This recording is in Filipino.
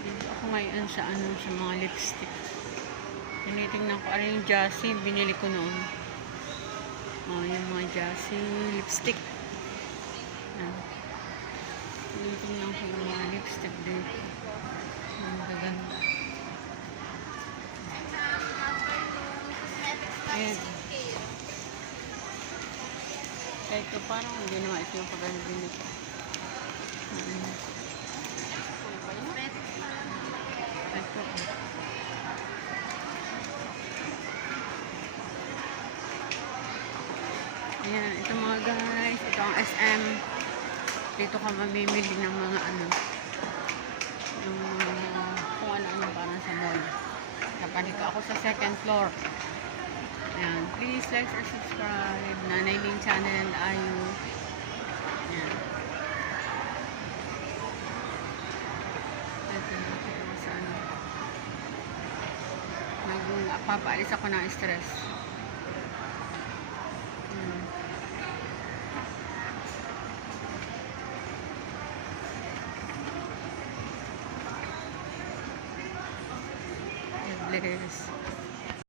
Dito ako ngayon sa sa mga lipstick. Tinitingnan ko ano yung Jassy binili ko noon. Yung mga Jassy lipstick. Tinitingnan ko yung mga lipstick dito. Ang gaganda. Ayan. Kahit ko parang hindi naman ito yung paganda nito. Ito. Ayan, ito mga guys. Ito ang SM. Dito ka mamimili ng mga kung ano parang sa mall. Napanika ako sa second floor. Ayan, please like or subscribe. Nanay Ling Channel and Ayu. Ayan. Papaalis ako ng stress. Bless.